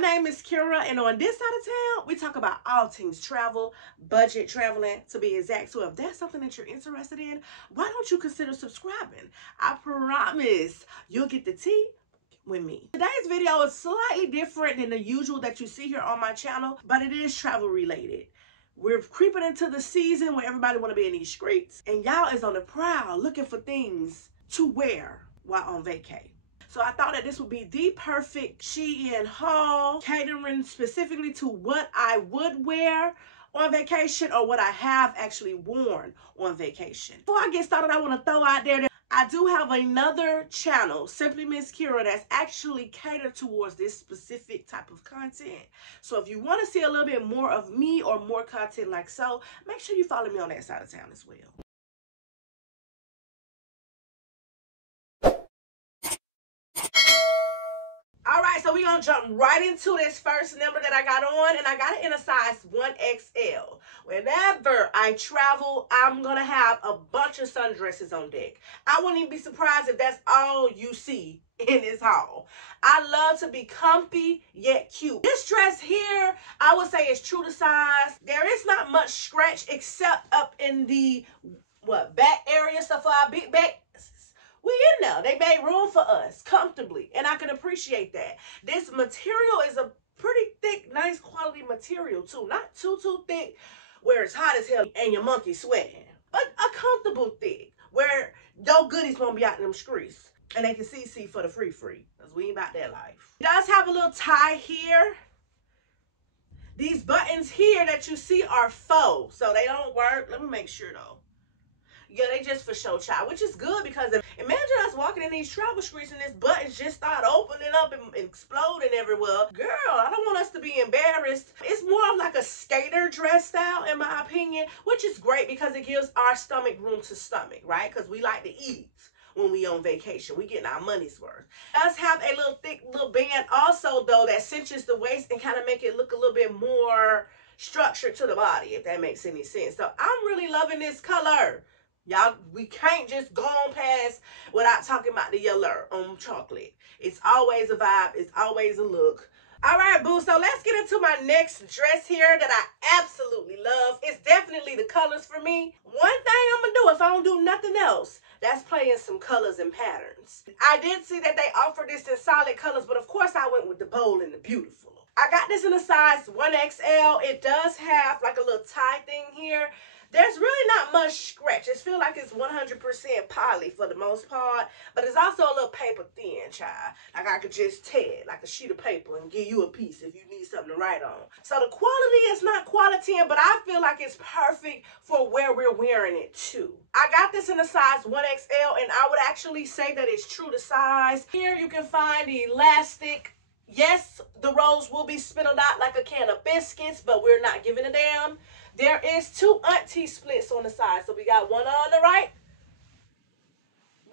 name is Kira, and on this side of town, we talk about all things travel, budget traveling, to be exact. So if that's something that you're interested in, why don't you consider subscribing? I promise you'll get the tea with me. Today's video is slightly different than the usual that you see here on my channel, but it is travel related. We're creeping into the season where everybody want to be in these streets, and y'all is on the prowl looking for things to wear while on vacay. So I thought that this would be the perfect Shein haul, catering specifically to what I would wear on vacation or what I have actually worn on vacation. Before I get started, I want to throw out there that I do have another channel, Simply Miss Kira, that's actually catered towards this specific type of content. So if you want to see a little bit more of me or more content like so, make sure you follow me on that side of town as well. Alright, so we're going to jump right into this first number that I got on, and I got it in a size 1XL. Whenever I travel, I'm going to have a bunch of sundresses on deck. I wouldn't even be surprised if that's all you see in this haul. I love to be comfy yet cute. This dress here, I would say is true to size. There is not much stretch except up in the back area, so for our big back. We in there. They made room for us comfortably, and I can appreciate that. This material is a pretty thick, nice quality material too. Not too thick where it's hot as hell and your monkey sweating, but a comfortable thick where no goodies won't be out in them streets and they can see for the free because we ain't about that life. It does have a little tie here. These buttons here that you see are faux, so they don't work. Let me make sure though. Yeah, they just for show, child, which is good because imagine us walking in these travel streets and this buttons just start opening up and exploding everywhere. Girl, I don't want us to be embarrassed. It's more of like a skater dress style, in my opinion, which is great because it gives our stomach room to stomach, right? Because we like to eat when we on vacation. We getting our money's worth. It does have a little thick little band also, though, that cinches the waist and kind of make it look a little bit more structured to the body, if that makes any sense. So I'm really loving this color. Y'all, we can't just go on past without talking about the yellow on chocolate. It's always a vibe. It's always a look. All right, boo. So let's get into my next dress here that I absolutely love. It's definitely the colors for me. One thing I'm going to do if I don't do nothing else, that's playing some colors and patterns. I did see that they offered this in solid colors, but of course I went with the bold and the beautiful. I got this in a size 1XL. It does have like a little tie thing here. There's really not much stretch. It feels like it's 100% poly for the most part, but it's also a little paper thin, child. Like I could just tear like a sheet of paper and give you a piece if you need something to write on. So the quality is not quality, but I feel like it's perfect for where we're wearing it too. I got this in a size 1XL, and I would actually say that it's true to size. Here you can find the elastic. Yes, the rolls will be spittled out like a can of biscuits, but we're not giving a damn. There is two auntie splits on the side. So we got one on the right,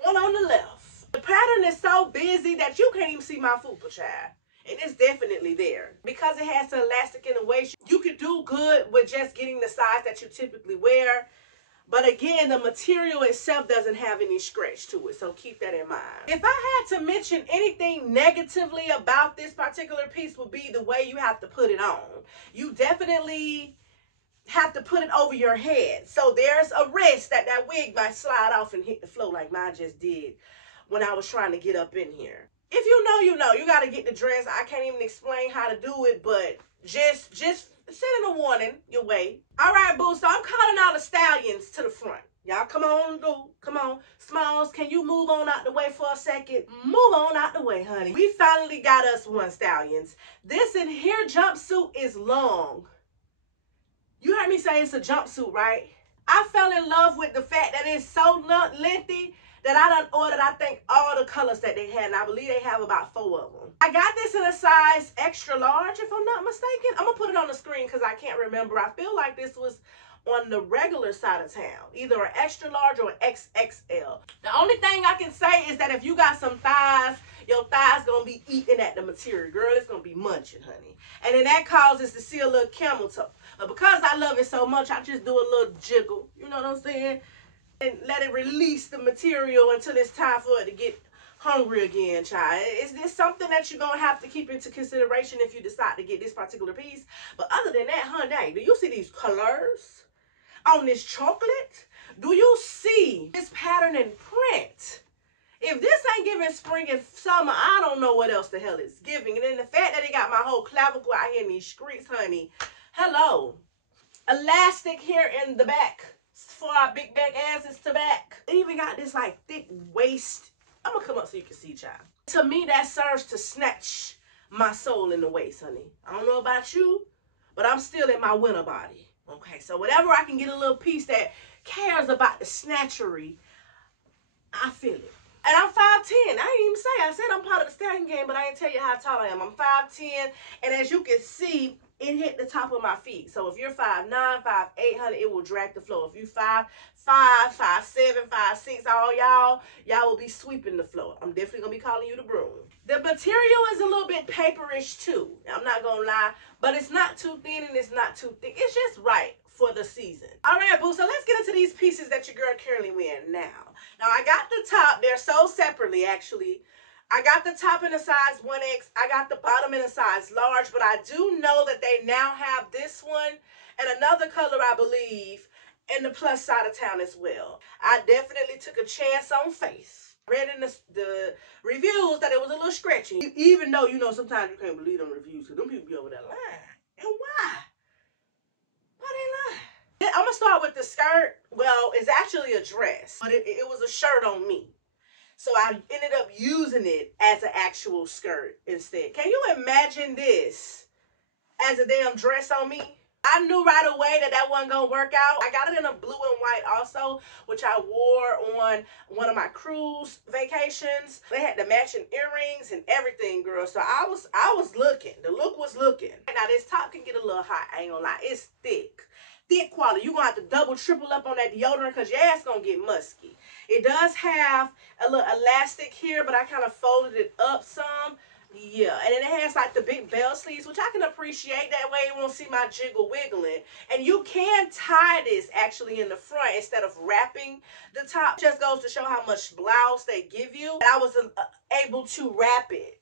one on the left. The pattern is so busy that you can't even see my fupa, child. And it's definitely there. Because it has the elastic in the waist, you can do good with just getting the size that you typically wear. But again, the material itself doesn't have any stretch to it, so keep that in mind. If I had to mention anything negatively about this particular piece, would be the way you have to put it on. You definitely have to put it over your head. So there's a risk that that wig might slide off and hit the floor like mine just did when I was trying to get up in here. If you know, you know. You got to get the dress. I can't even explain how to do it, but just sending a warning your way. All right, boo. So I'm calling all the stallions to the front. Y'all, come on, go. Come on. Smalls, can you move on out the way for a second? Move on out the way, honey. We finally got us one, stallions. This in here jumpsuit is long. You heard me say it's a jumpsuit, right? I fell in love with the fact that it's so lengthy that I done ordered, I think, all the colors that they had. And I believe they have about 4 of them. I got this in a size extra large, if I'm not mistaken. I'm going to put it on the screen because I can't remember. I feel like this was on the regular side of town. Either an extra large or XXL. The only thing I can say is that if you got some thighs, your thighs going to be eating at the material. Girl, it's going to be munching, honey. And then that causes to see a little camel toe. But because I love it so much, I just do a little jiggle. You know what I'm saying? And let it release the material until it's time for it to get hungry again, child. Is this something that you're gonna have to keep into consideration if you decide to get this particular piece? But other than that, honey, do you see these colors on this chocolate? Do you see this pattern and print? If this ain't giving spring and summer, I don't know what else the hell it's giving. And then the fact that it got my whole clavicle out here in these streets, honey. Hello. Elastic here in the back for our big back asses to back. It even got this like thick waist. I'm gonna come up so you can see, child. To me, that serves to snatch my soul in the waist, honey. I don't know about you, but I'm still in my winter body. Okay, so whatever I can get a little piece that cares about the snatchery, I feel it. And I'm 5'10". I didn't even say. I said I'm part of the stallion game, but I didn't tell you how tall I am. I'm 5'10", and as you can see, it hit the top of my feet. So if you're 5'9", 5'8", honey, it will drag the floor. If you 5'5", 5'7", 5'6", all y'all will be sweeping the floor. I'm definitely gonna be calling you the broom. The material is a little bit paperish too. I'm not gonna lie, but it's not too thin and it's not too thick. It's just right for the season. All right, boo, so let's get into these pieces that your girl currently wearing now. Now, I got the top. They're sold separately, actually. I got the top in a size 1X. I got the bottom in a size large, but I do know that they now have this one and another color, I believe, in the plus side of town as well. I definitely took a chance on faith. Read in the reviews that it was a little stretchy. Even though, you know, sometimes you can't believe them reviews because them people be over there lying. And why? Why they lying? I'm going to start with the skirt. Well, it's actually a dress, but it was a shirt on me. So I ended up using it as an actual skirt instead. Can you imagine this as a damn dress on me? I knew right away that that wasn't going to work out. I got it in a blue and white also, which I wore on one of my cruise vacations. They had the matching earrings and everything, girl. So I was looking. The look was looking. Now, this top can get a little hot. I ain't gonna lie. It's thick. Thick quality. You're going to have to double, triple up on that deodorant because your ass going to get musky. It does have a little elastic here, but I kind of folded it up some. Yeah, and then it has like the big bell sleeves, which I can appreciate. That way you won't see my jiggle wiggling. And you can tie this actually in the front instead of wrapping the top. Just goes to show how much blouse they give you. And I was able to wrap it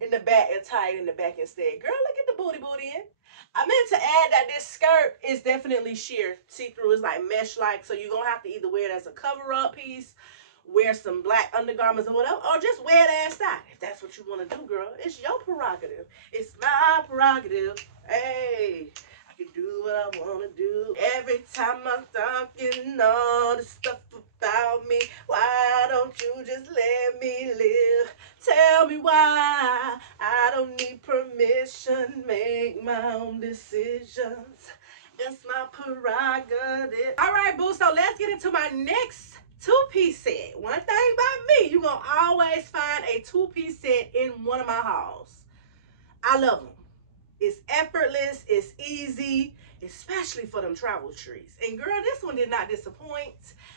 in the back and tie it in the back instead. Girl, look at the booty in. I meant to add that this skirt is definitely sheer see-through. It's like mesh-like, so you're going to have to either wear it as a cover-up piece, wear some black undergarments or whatever, or just wear it as style. If that's what you want to do, girl, it's your prerogative. It's my prerogative. Hey, I can do what I want to do. Every time I'm talking all this stuff about me, why don't you just let me live? Tell me why I don't need permission, make my own decisions. It's my prerogative. All right, boo, so let's get into my next two-piece set. One thing about me, you're going to always find a two-piece set in one of my hauls. I love them. It's effortless, it's easy, especially for them travel treats. And girl, this one did not disappoint.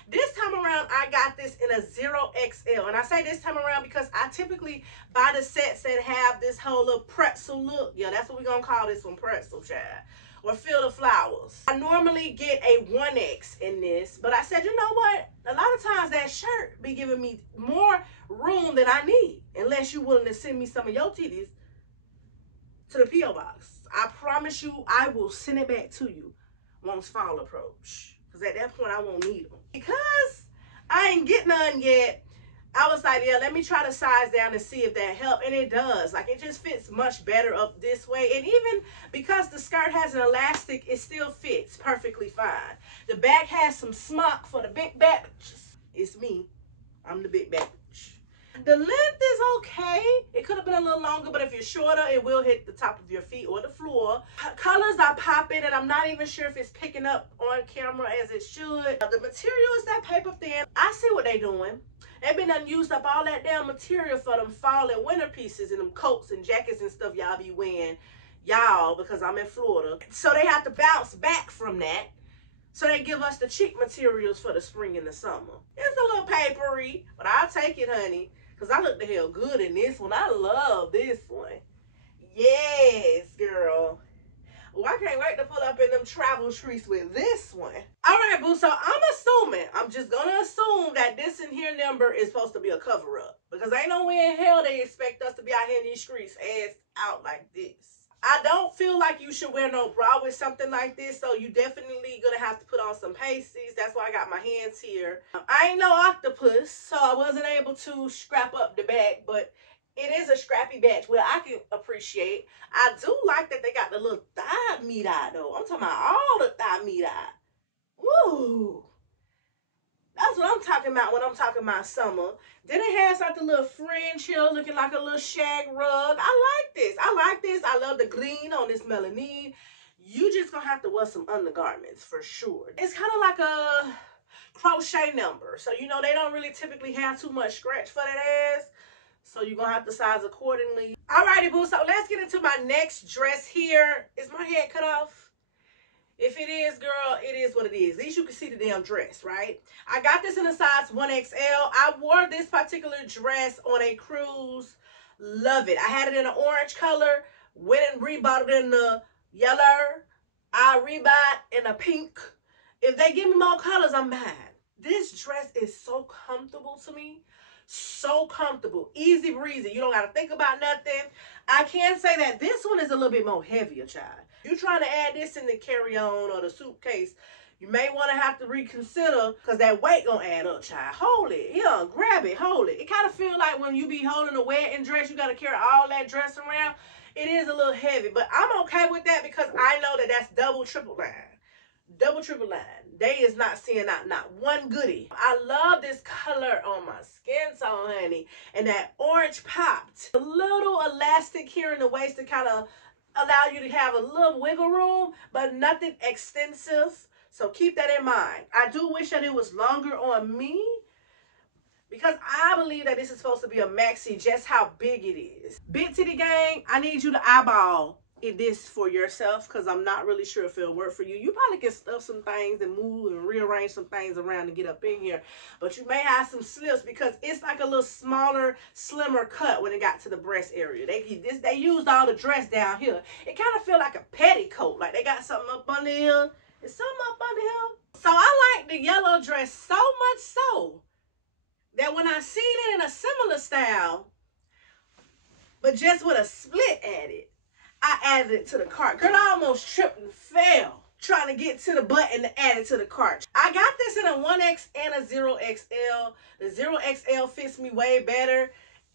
This time around, I got this in a 0XL. And I say this time around because I typically buy the sets that have this whole little pretzel look. Yeah, that's what we're going to call this one, pretzel, child. Or Field of Flowers. I normally get a 1X in this, but I said, you know what? A lot of times that shirt be giving me more room than I need, unless you're willing to send me some of your titties to the P.O. box. I promise you, I will send it back to you once fall approach. Because at that point, I won't need them. Because I ain't get none yet, I was like, yeah, let me try to size down and see if that helps. And it does. Like, it just fits much better up this way. And even because the skirt has an elastic, it still fits perfectly fine. The back has some smock for the big back. It's me. I'm the big back. The length is okay. It could have been a little longer, but if you're shorter, it will hit the top of your feet or the floor. Colors are popping, and I'm not even sure if it's picking up on camera as it should. The material is that paper thin. I see what they're doing. They've been done used up all that damn material for them fall and winter pieces and them coats and jackets and stuff y'all be wearing. Y'all, because I'm in Florida. So they have to bounce back from that. So they give us the cheap materials for the spring and the summer. It's a little papery, but I'll take it, honey. Because I look the hell good in this one. I love this one. Yes, girl. Oh, I can't wait to pull up in them travel streets with this one. All right, boo. So I'm just going to assume that this in here number is supposed to be a cover-up. Because ain't no way in hell they expect us to be out here in these streets ass out like this. I don't feel like you should wear no bra with something like this, so you definitely gonna have to put on some pasties. That's why I got my hands here. I ain't no octopus, so I wasn't able to scrap up the back, but it is a scrappy batch where I can appreciate. I do like that they got the little thigh meat out though. I'm talking about all the thigh meat out. Woo! That's what I'm talking about when I'm talking about summer. Then it has like the little fringe here looking like a little shag rug. I like this. I like this. I love the green on this melamine. You just gonna have to wear some undergarments for sure. It's kind of like a crochet number. So, you know, they don't really typically have too much scratch for that ass. So you're gonna have to size accordingly. Alrighty, boo. So let's get into my next dress here. Is my head cut off? If it is, girl, it is what it is. At least you can see the damn dress, right? I got this in a size 1XL. I wore this particular dress on a cruise. Love it. I had it in an orange color. Went and rebought it in the yellow. I rebought in a pink. If they give me more colors, I'm mad. This dress is so comfortable to me. So comfortable. Easy breezy. You don't got to think about nothing. I can say that this one is a little bit more heavier, child. You trying to add this in the carry-on or the suitcase, you may want to have to reconsider because that weight gonna add up, child. Hold it. Yeah, grab it. Hold it. It kind of feel like when you be holding a wedding dress, you got to carry all that dress around. It is a little heavy, but I'm okay with that because I know that that's double, triple line. Double, triple line. They is not seeing not one goodie. I love this color on my skin tone, honey. And that orange popped. A little elastic here in the waist to kind of allow you to have a little wiggle room, but nothing extensive. So keep that in mind. I do wish that it was longer on me because I believe that this is supposed to be a maxi, just how big it is. Big titty gang, I need you to eyeball this for yourself because I'm not really sure if it'll work for you. You probably can stuff some things and move and rearrange some things around to get up in here, but you may have some slips because it's like a little smaller, slimmer cut when it got to the breast area. They used all the dress down here. It kind of feel like a petticoat, like they got something up under here. Is something up under here? So I like the yellow dress so much so that when I seen it in a similar style, but just with a split added, I added it to the cart. Girl, I almost tripped and fell trying to get to the button to add it to the cart. I got this in a 1X and a 0XL. The 0XL fits me way better.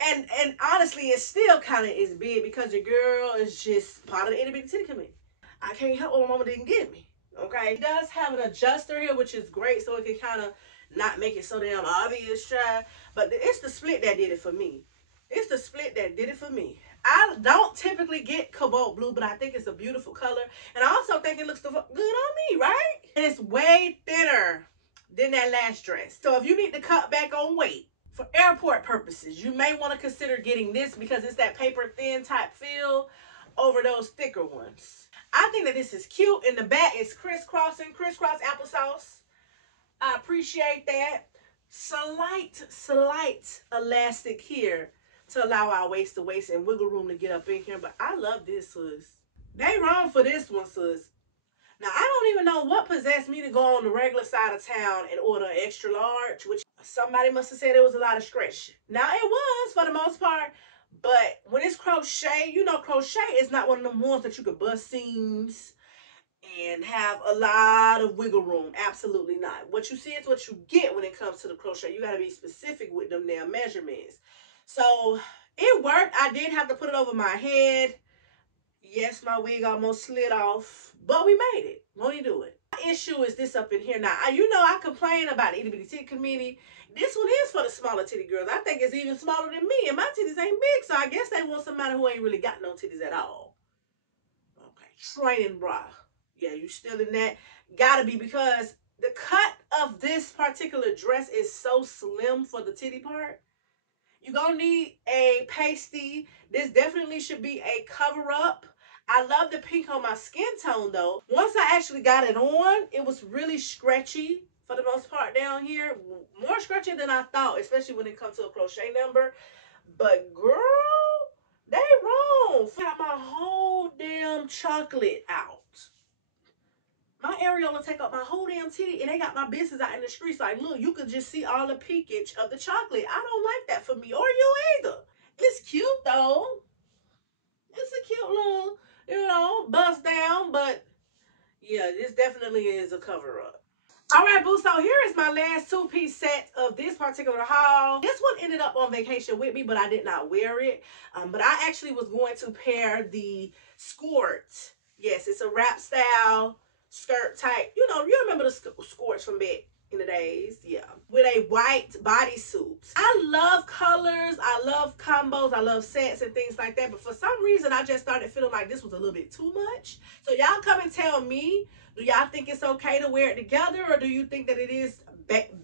And honestly, it still kind of is big because your girl is just part of the itty bitty titty committee. I can't help what my mama didn't give me. Okay? It does have an adjuster here, which is great, so it can kind of not make it so damn obvious, child. But it's the split that did it for me. It's the split that did it for me. I don't typically get cobalt blue, but I think it's a beautiful color. And I also think it looks good on me, right? And it's way thinner than that last dress. So if you need to cut back on weight for airport purposes, you may want to consider getting this because it's that paper thin type feel over those thicker ones. I think that this is cute. In the back, it's crisscross applesauce. I appreciate that. Slight elastic here to allow our waist to waist and wiggle room to get up in here. But I love this, sis. They wrong for this one, sis. Now, I don't even know what possessed me to go on the regular side of town and order an extra large, which somebody must have said it was a lot of stretch. Now, it was for the most part, but when it's crochet, you know, crochet is not one of them ones that you could bust seams and have a lot of wiggle room. Absolutely not. What you see is what you get when it comes to the crochet. You got to be specific with them damn measurements. So it worked. I did have to put it over my head. Yes, my wig almost slid off, but we made it. Won't you do it? My issue is this up in here. Now, you know I complain about the itty bitty titty committee. This one is for the smaller titty girls. I think it's even smaller than me, and my titties ain't big, so I guess they want somebody who ain't really got no titties at all. Okay, training bra. Yeah, you still in that. Gotta be, because the cut of this particular dress is so slim for the titty part. You're gonna need a pasty. This definitely should be a cover up. I love the pink on my skin tone though. Once I actually got it on, it was really stretchy for the most part down here. More stretchy than I thought, especially when it comes to a crochet number. But girl, they wrong. Got my whole damn chocolate out. My areola take up my whole damn titty, and they got my business out in the streets. Like, look, you could just see all the peakage of the chocolate. I don't like that for me, or you either. It's cute, though. It's a cute little, you know, bust down, but yeah, this definitely is a cover-up. All right, boo, so here is my last two-piece set of this particular haul. This one ended up on vacation with me, but I did not wear it. But I actually was going to pair the skirt. Yes, it's a wrap style skirt type. You know, you remember the skirts from back in the days? Yeah. With a white bodysuit. I love colors. I love combos. I love sets and things like that. But for some reason, I just started feeling like this was a little bit too much. So y'all come and tell me, do y'all think it's okay to wear it together, or do you think that it is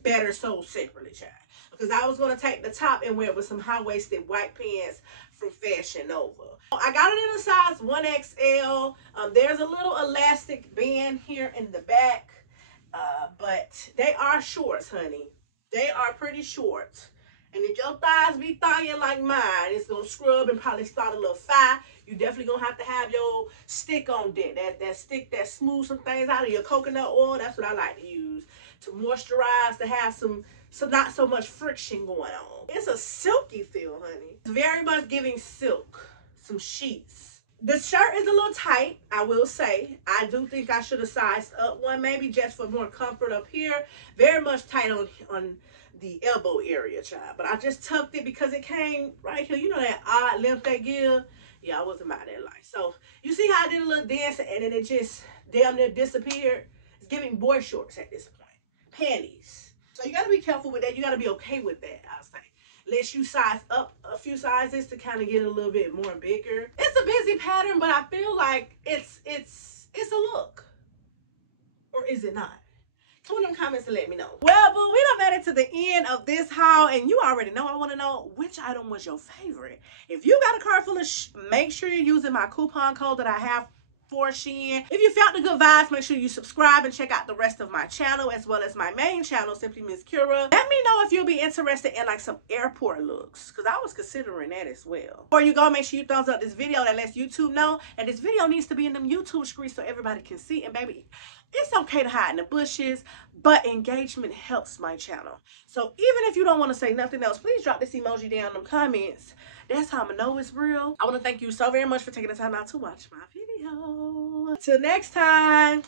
better sold separately, child? Because I was going to take the top and wear it with some high-waisted white pants from Fashion Nova. I got it in a size 1XL. There's a little elastic band here in the back, but they are shorts, honey. They are pretty short. And if your thighs be thawing like mine, it's going to scrub and probably start a little fire. You definitely going to have your stick on deck. That stick that smooths some things out of your coconut oil. That's what I like to use to moisturize, to have some not so much friction going on. It's a silky feel, honey. It's very much giving silk. Some sheets. The shirt is a little tight, I will say. I do think I should have sized up one, maybe just for more comfort up here. Very much tight on the elbow area, child. But I just tucked it because it came right here. You know that odd length they give? Yeah, I wasn't about that life. So you see how I did a little dance and then it just damn near disappeared? It's giving boy shorts at this point. Panties. So you got to be careful with that. You got to be okay with that, I'll say. Let you size up a few sizes to kind of get a little bit more bigger. It's a busy pattern, but I feel like it's a look. Or is it not? Come in them comments and let me know. Well, boo, we done made it to the end of this haul, and you already know I want to know which item was your favorite. If you got a cart full of make sure you're using my coupon code that I have for Shein. If you felt the good vibes, make sure you subscribe and check out the rest of my channel as well as my main channel, Simply Miss Kira. Let me know if you'll be interested in like some airport looks, because I was considering that as well. Before you go, make sure you thumbs up this video. That lets YouTube know that this video needs to be in them YouTube screens so everybody can see. And baby, it's okay to hide in the bushes, but engagement helps my channel. So even if you don't want to say nothing else, please drop this emoji down in the comments. That's how I'm gonna know it's real. I want to thank you so very much for taking the time out to watch my video. Till next time.